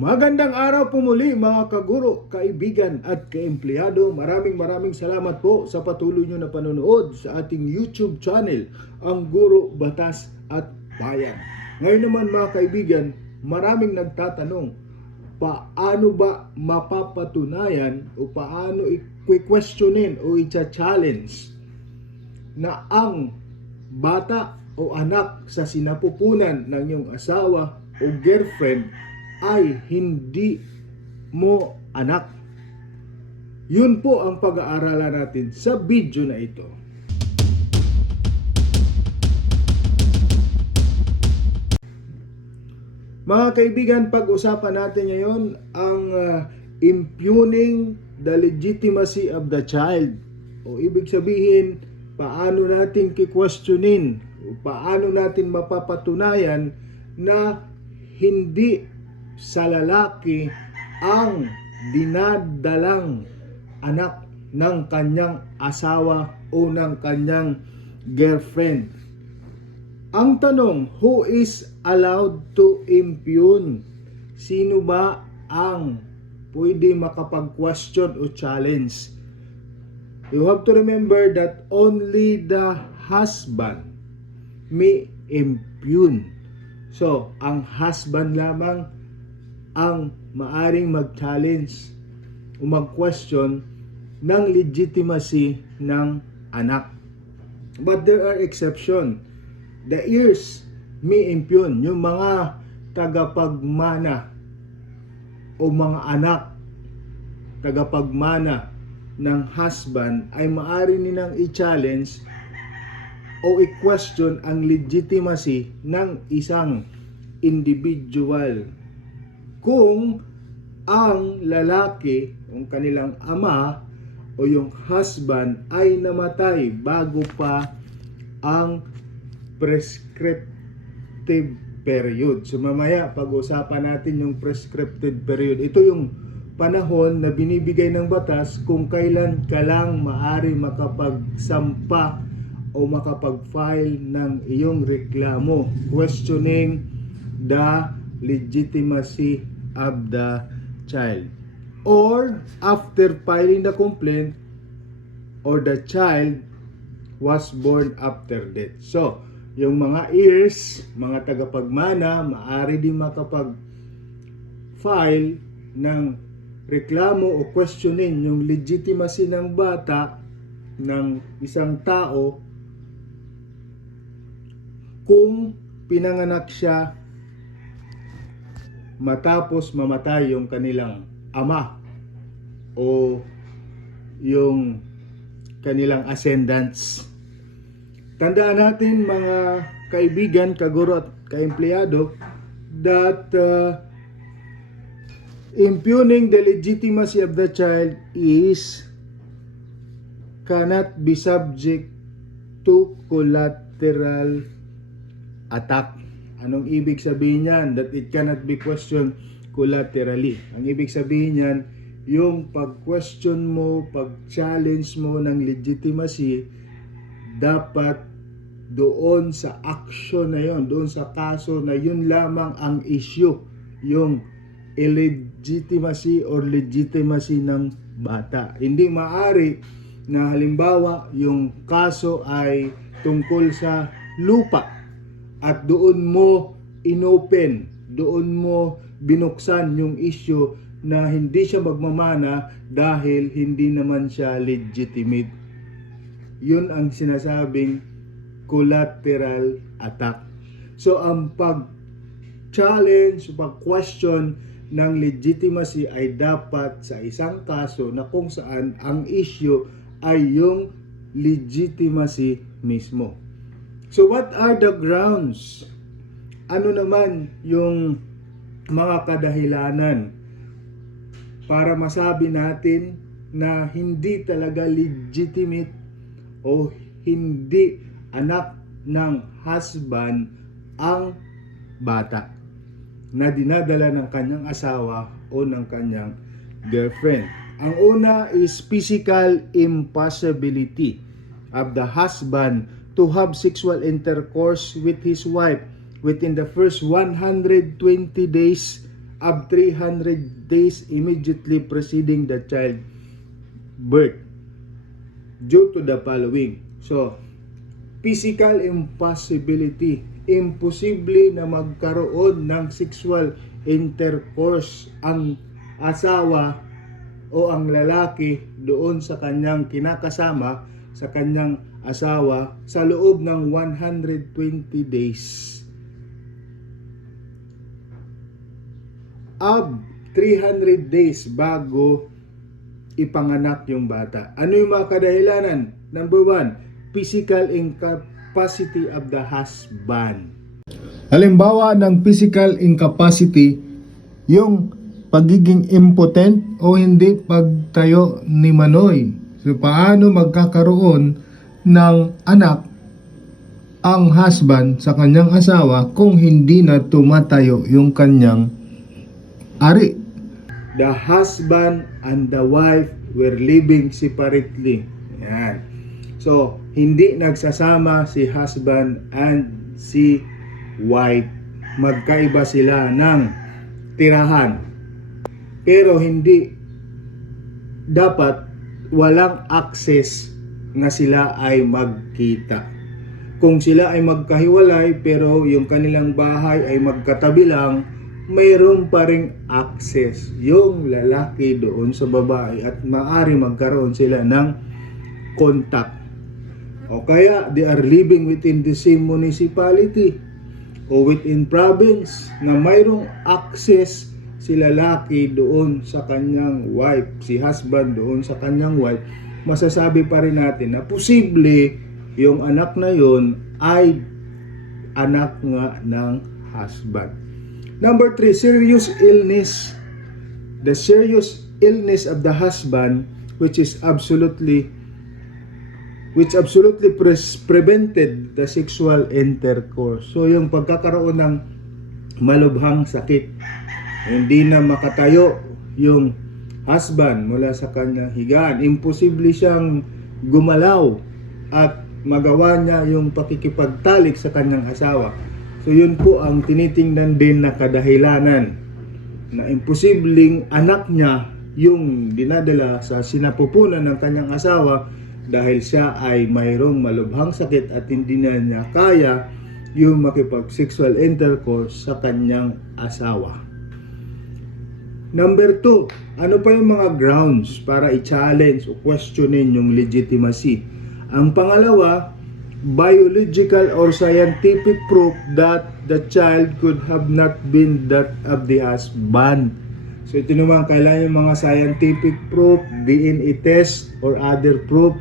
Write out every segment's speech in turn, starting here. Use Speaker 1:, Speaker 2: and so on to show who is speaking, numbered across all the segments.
Speaker 1: Magandang araw po muli mga kaguro, kaibigan at kaempleyado. Maraming maraming salamat po sa patuloy nyo na panonood sa ating YouTube channel, Ang Guro, Batas at Bayan. Ngayon naman mga kaibigan, maraming nagtatanong, paano ba mapapatunayan o paano i-questionin o i-challenge na ang bata o anak sa sinapupunan ng iyong asawa o girlfriend ay hindi mo anak. Yun po ang pag-aaralan natin sa video na ito. Mga kaibigan, pag-usapan natin ngayon ang uh, impugning the legitimacy of the child. O ibig sabihin, paano natin kikwestiyonin o paano natin mapapatunayan na hindi sa lalaki ang dinadalang anak ng kanyang asawa o ng kanyang girlfriend. Ang tanong, who is allowed to impugn? Sino ba ang pwede makapag-question o challenge? You have to remember that only the husband may impugn. So, ang husband lamang ang maaring mag-challenge o mag-question ng legitimacy ng anak. But there are exception. The ears may impugn. Yung mga tagapagmana o mga anak tagapagmana ng husband ay maaari nilang i-challenge o i-question ang legitimacy ng isang individual kung ang lalaki, yung kanilang ama o yung husband ay namatay bago pa ang prescriptive period. So mamaya pag-usapan natin yung prescriptive period. Ito yung panahon na binibigay ng batas kung kailan ka lang maari makapagsampa o makapag-file ng iyong reklamo questioning the legitimacy of the child or after filing the complaint or the child was born after death. So, yung mga heirs, mga tagapagmana, maari din makapag-file ng reklamo o questionin yung legitimacy ng bata ng isang tao kung pinanganak siya matapos mamatay yung kanilang ama o yung kanilang ascendants. Tandaan natin mga kaibigan, kaguro at kaempleyado that uh, impugning the legitimacy of the child is cannot be subject to collateral attack. Anong ibig sabihin niyan? That it cannot be questioned collaterally. Ang ibig sabihin niyan, yung pag-question mo, pag-challenge mo ng legitimacy, dapat doon sa action na yon, doon sa kaso na yun lamang ang issue, yung illegitimacy or legitimacy ng bata. Hindi maari na halimbawa yung kaso ay tungkol sa lupa at doon mo inopen, doon mo binuksan yung issue na hindi siya magmamana dahil hindi naman siya legitimate. Yun ang sinasabing collateral attack. So ang pag-challenge, pag-question ng legitimacy ay dapat sa isang kaso na kung saan ang issue ay yung legitimacy mismo. So what are the grounds? Ano naman yung mga kadahilanan para masabi natin na hindi talaga legitimate o hindi anak ng husband ang bata na dinadala ng kanyang asawa o ng kanyang girlfriend. Ang una is physical impossibility of the husband to have sexual intercourse with his wife within the first 120 days of 300 days immediately preceding the child birth due to the following. So, physical impossibility. Imposible na magkaroon ng sexual intercourse ang asawa o ang lalaki doon sa kanyang kinakasama sa kanyang asawa sa loob ng 120 days. Ab 300 days bago ipanganak yung bata. Ano yung mga kadahilanan? Number one, physical incapacity of the husband. Halimbawa ng physical incapacity, yung pagiging impotent o hindi pagtayo ni Manoy. So, paano magkakaroon ng anak ang husband sa kanyang asawa kung hindi na tumatayo yung kanyang ari? The husband and the wife were living separately. Yan. So, hindi nagsasama si husband and si wife. Magkaiba sila ng tirahan. Pero hindi dapat walang access na sila ay magkita. Kung sila ay magkahiwalay pero yung kanilang bahay ay magkatabi lang, mayroon pa ring access yung lalaki doon sa babae at maaari magkaroon sila ng contact. O kaya they are living within the same municipality o within province na mayroong access si lalaki doon sa kanyang wife, si husband doon sa kanyang wife, masasabi pa rin natin na posible yung anak na yon ay anak nga ng husband. Number three, serious illness. The serious illness of the husband which is absolutely which absolutely pres- prevented the sexual intercourse. So yung pagkakaroon ng malubhang sakit, hindi na makatayo yung husband mula sa kanyang higaan. Imposible siyang gumalaw at magawa niya yung pakikipagtalik sa kanyang asawa. So yun po ang tinitingnan din na kadahilanan na imposibleng anak niya yung dinadala sa sinapupunan ng kanyang asawa dahil siya ay mayroong malubhang sakit at hindi na niya kaya yung makipag-sexual intercourse sa kanyang asawa. Number two, ano pa yung mga grounds para i-challenge o questionin yung legitimacy? Ang pangalawa, biological or scientific proof that the child could have not been that of the husband. So ito naman, kailangan yung mga scientific proof, DNA test, or other proof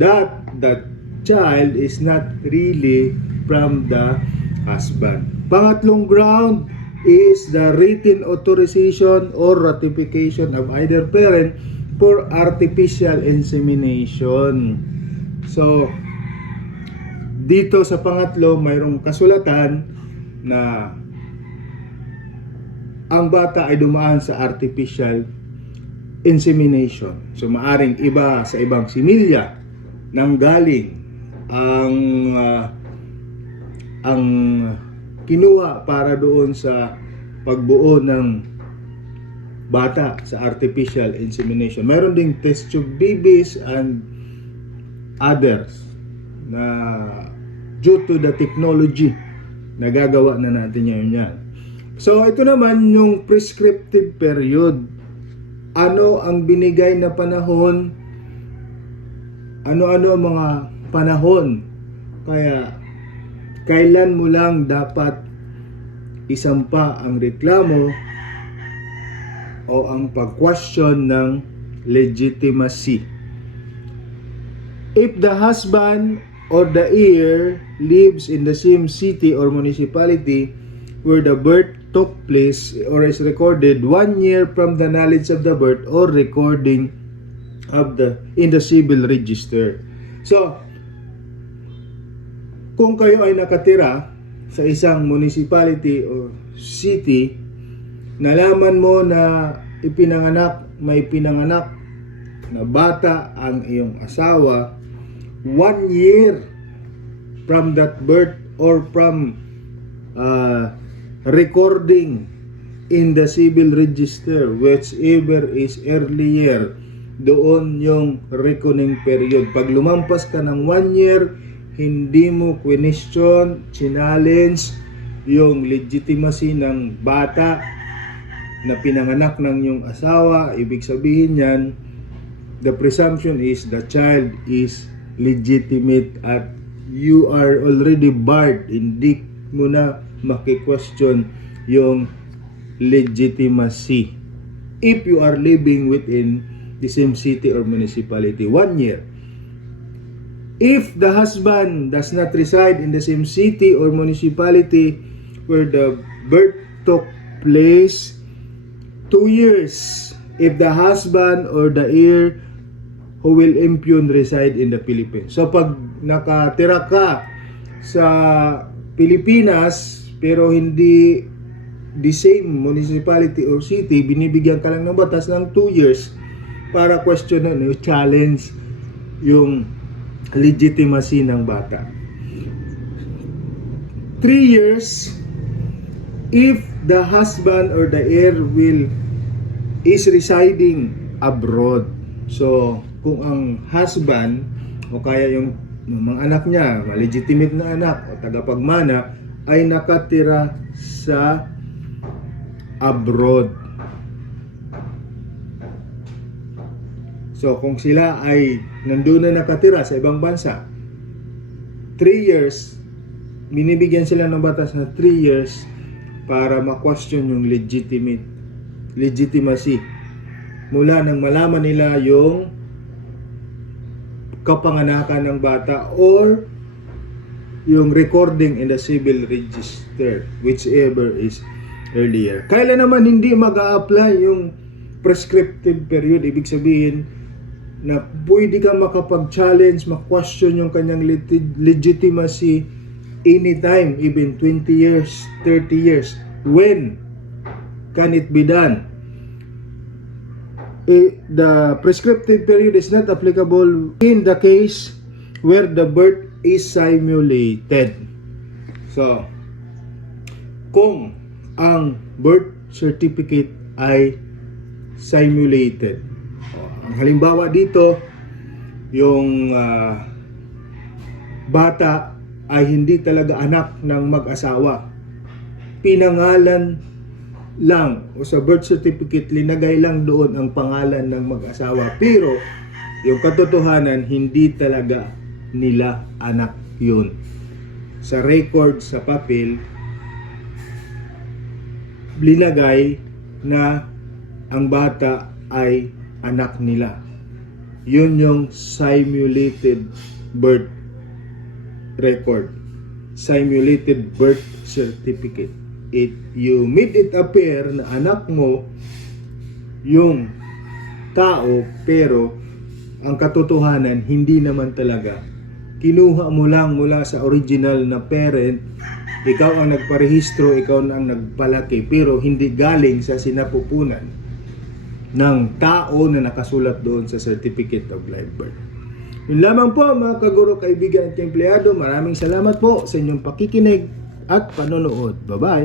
Speaker 1: that the child is not really from the husband. Pangatlong ground is the written authorization or ratification of either parent for artificial insemination. So, dito sa pangatlo, mayroong kasulatan na ang bata ay dumaan sa artificial insemination. So maaring iba sa ibang similya nang galing ang ah, ang kinuha para doon sa pagbuo ng bata sa artificial insemination. Mayroon ding test tube babies and others na due to the technology nagagawa na natin ngayon yan. So ito naman yung prescriptive period. Ano ang binigay na panahon? Ano-ano mga panahon? Kaya kailan mo lang dapat isampa ang reklamo o ang pag-question ng legitimacy. If the husband or the heir lives in the same city or municipality where the birth took place or is recorded one year from the knowledge of the birth or recording of the in the civil register. So, kung kayo ay nakatira sa isang municipality o city, nalaman mo na ipinanganak, may pinanganak na bata ang iyong asawa, one year from that birth or from uh, recording in the civil register whichever is earlier doon yung reckoning period. Pag lumampas ka ng one year hindi mo question challenge yung legitimacy ng bata na pinanganak ng yung asawa. Ibig sabihin yan the presumption is the child is legitimate at you are already barred. Hindi mo na maki-question yung legitimacy. If you are living within the same city or municipality one year if the husband does not reside in the same city or municipality where the birth took place two years if the husband or the heir who will impugn reside in the Philippines. So pag nakatira ka sa Pilipinas pero hindi the same municipality or city, binibigyan ka lang ng batas ng 2 years para question ano, challenge yung legitimacy ng bata. 3 years if the husband or the heir will is residing abroad. So, kung ang husband o kaya yung, yung mga anak niya, legitimate na anak o tagapagmana ay nakatira sa abroad. So, kung sila ay nandun na nakatira sa ibang bansa, 3 years, binibigyan sila ng batas na 3 years para ma-question yung legitimate legitimacy mula nang malaman nila yung kapanganakan ng bata or yung recording in the civil register whichever is earlier. Kailan naman hindi mag apply yung prescriptive period ibig sabihin na pwede ka makapag-challenge, ma-question yung kanyang legitimacy anytime, even 20 years, 30 years. When can it be done? Eh, the prescriptive period is not applicable in the case where the birth is simulated. So, kung ang birth certificate ay simulated. Halimbawa dito, yung ah, bata ay hindi talaga anak ng mag-asawa. Pinangalan lang o sa birth certificate linagay lang doon ang pangalan ng mag-asawa pero yung katotohanan hindi talaga nila anak yun sa record sa papel linagay na ang bata ay anak nila. Yun yung simulated birth record. Simulated birth certificate. It you made it appear na anak mo yung tao pero ang katotohanan hindi naman talaga. Kinuha mo lang mula sa original na parent ikaw ang nagparehistro ikaw ang nagpalaki pero hindi galing sa sinapupunan ng tao na nakasulat doon sa certificate of live birth yun lamang po mga kaguro, kaibigan at empleyado. Maraming salamat po sa inyong pakikinig at panonood. Bye-bye!